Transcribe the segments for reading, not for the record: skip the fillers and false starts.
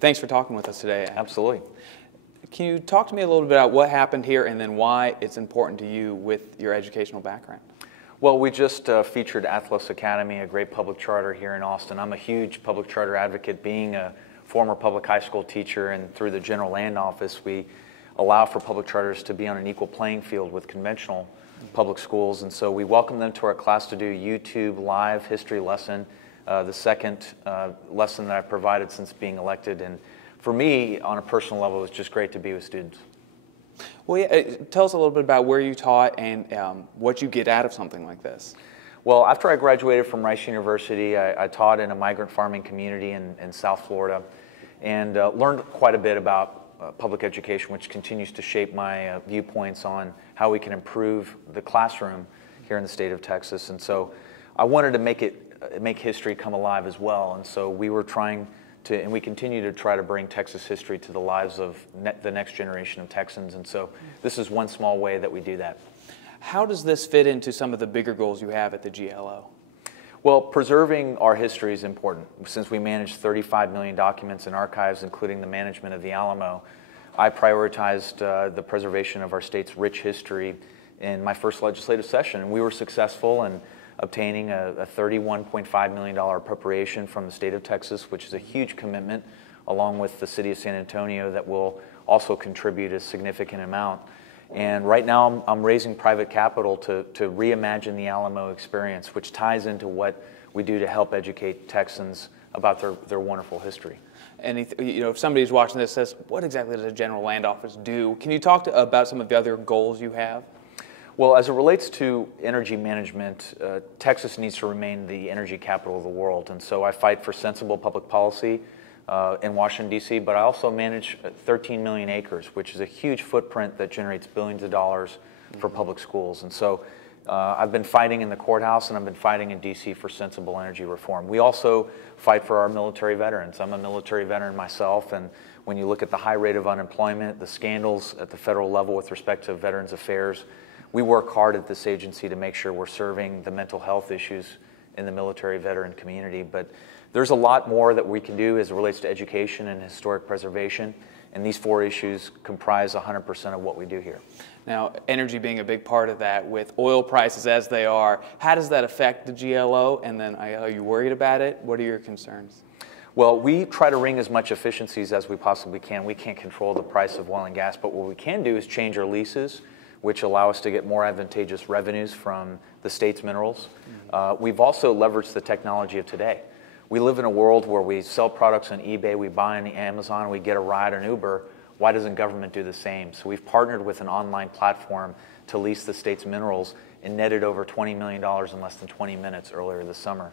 Thanks for talking with us today. Absolutely. Can you talk to me a little bit about what happened here and then why it's important to you with your educational background? Well, we just featured Athlos Academy, a great public charter here in Austin. I'm a huge public charter advocate, being a former public high school teacher, and through the General Land Office, we allow for public charters to be on an equal playing field with conventional public schools. And so we welcome them to our class to do YouTube live history lesson, the second lesson that I've provided since being elected. And for me, on a personal level, it's just great to be with students. Well, yeah, tell us a little bit about where you taught and what you get out of something like this. Well, after I graduated from Rice University, I taught in a migrant farming community in South Florida and learned quite a bit about public education, which continues to shape my viewpoints on how we can improve the classroom here in the state of Texas. And so I wanted to make history come alive as well. And so we were trying to, and we continue to try to bring Texas history to the lives of the next generation of Texans. And so this is one small way that we do that. How does this fit into some of the bigger goals you have at the GLO? Well, preserving our history is important. Since we manage 35 million documents in archives, including the management of the Alamo, I prioritized the preservation of our state's rich history in my first legislative session. And we were successful in obtaining a $31.5 million appropriation from the state of Texas, which is a huge commitment, along with the city of San Antonio, that will also contribute a significant amount. And right now I'm raising private capital to reimagine the Alamo experience, which ties into what we do to help educate Texans about their wonderful history. And if somebody's watching this says, what exactly does a General Land Office do? Can you talk about some of the other goals you have? Well, as it relates to energy management, Texas needs to remain the energy capital of the world. And so I fight for sensible public policy in Washington, D.C., but I also manage 13 million acres, which is a huge footprint that generates billions of dollars for public schools. And so I've been fighting in the courthouse and I've been fighting in D.C. for sensible energy reform. We also fight for our military veterans. I'm a military veteran myself, and when you look at the high rate of unemployment, the scandals at the federal level with respect to Veterans Affairs, we work hard at this agency to make sure we're serving the mental health issues in the military veteran community. But there's a lot more that we can do as it relates to education and historic preservation, and these four issues comprise 100% of what we do here. Now, energy being a big part of that, with oil prices as they are, how does that affect the GLO? And then are you worried about it? What are your concerns? Well, we try to wring as much efficiencies as we possibly can. We can't control the price of oil and gas, but what we can do is change our leases, which allow us to get more advantageous revenues from the state's minerals. We've also leveraged the technology of today. We live in a world where we sell products on eBay, we buy on Amazon, we get a ride on Uber. Why doesn't government do the same? So we've partnered with an online platform to lease the state's minerals and netted over $20 million in less than 20 minutes earlier this summer.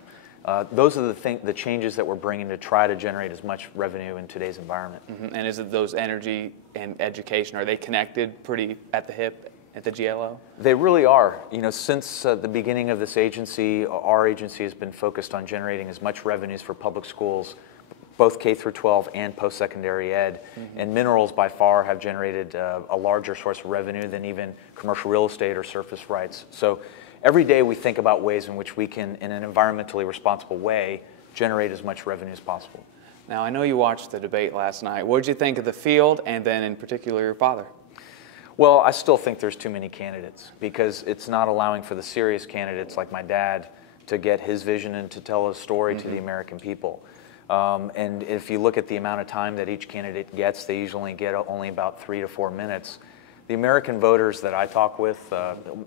Those are the changes that we're bringing to try to generate as much revenue in today's environment. And is it those energy and education, are they connected pretty at the hip at the GLO? They really are. You know, since the beginning of this agency, our agency has been focused on generating as much revenues for public schools, both K through 12 and post-secondary ed. And minerals by far have generated a larger source of revenue than even commercial real estate or surface rights. So every day we think about ways in which we can, in an environmentally responsible way, generate as much revenue as possible. Now, I know you watched the debate last night. What did you think of the field, and then in particular your father? Well, I still think there's too many candidates because it's not allowing for the serious candidates like my dad to get his vision and to tell a story to the American people. And if you look at the amount of time that each candidate gets, they usually get only about 3 to 4 minutes. The American voters that I talk with,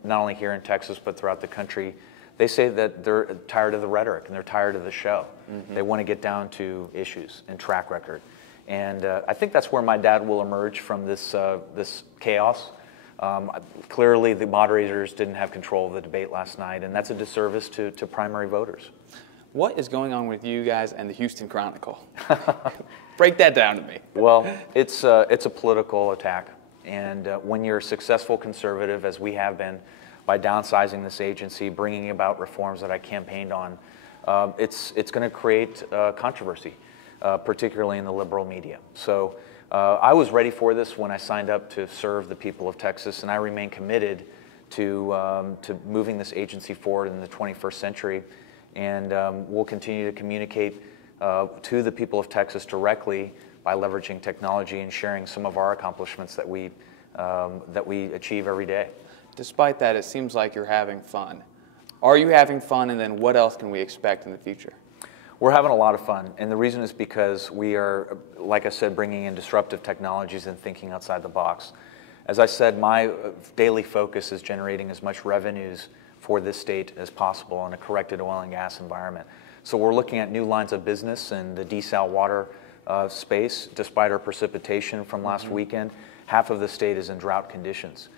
not only here in Texas but throughout the country, they say that they're tired of the rhetoric and they're tired of the show. They want to get down to issues and track record. And I think that's where my dad will emerge from this chaos. Clearly, the moderators didn't have control of the debate last night, and that's a disservice to primary voters. What is going on with you guys and the Houston Chronicle? Break that down to me. Well, it's a political attack. And when you're a successful conservative, as we have been, by downsizing this agency, bringing about reforms that I campaigned on, it's going to create controversy. Particularly in the liberal media. So I was ready for this when I signed up to serve the people of Texas, and I remain committed to moving this agency forward in the 21st century. And we'll continue to communicate to the people of Texas directly by leveraging technology and sharing some of our accomplishments that we achieve every day. Despite that, it seems like you're having fun. Are you having fun, and then what else can we expect in the future? We're having a lot of fun, and the reason is because we are, like I said, bringing in disruptive technologies and thinking outside the box. As I said, my daily focus is generating as much revenues for this state as possible in a corrected oil and gas environment. So we're looking at new lines of business in the desal water space. Despite our precipitation from last weekend, half of the state is in drought conditions.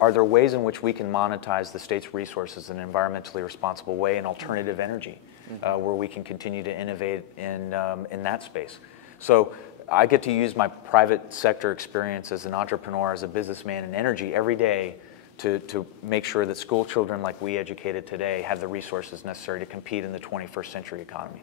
Are there ways in which we can monetize the state's resources in an environmentally responsible way in alternative energy, where we can continue to innovate in that space? So I get to use my private sector experience as an entrepreneur, as a businessman in energy every day to make sure that school children like we educated today have the resources necessary to compete in the 21st century economy.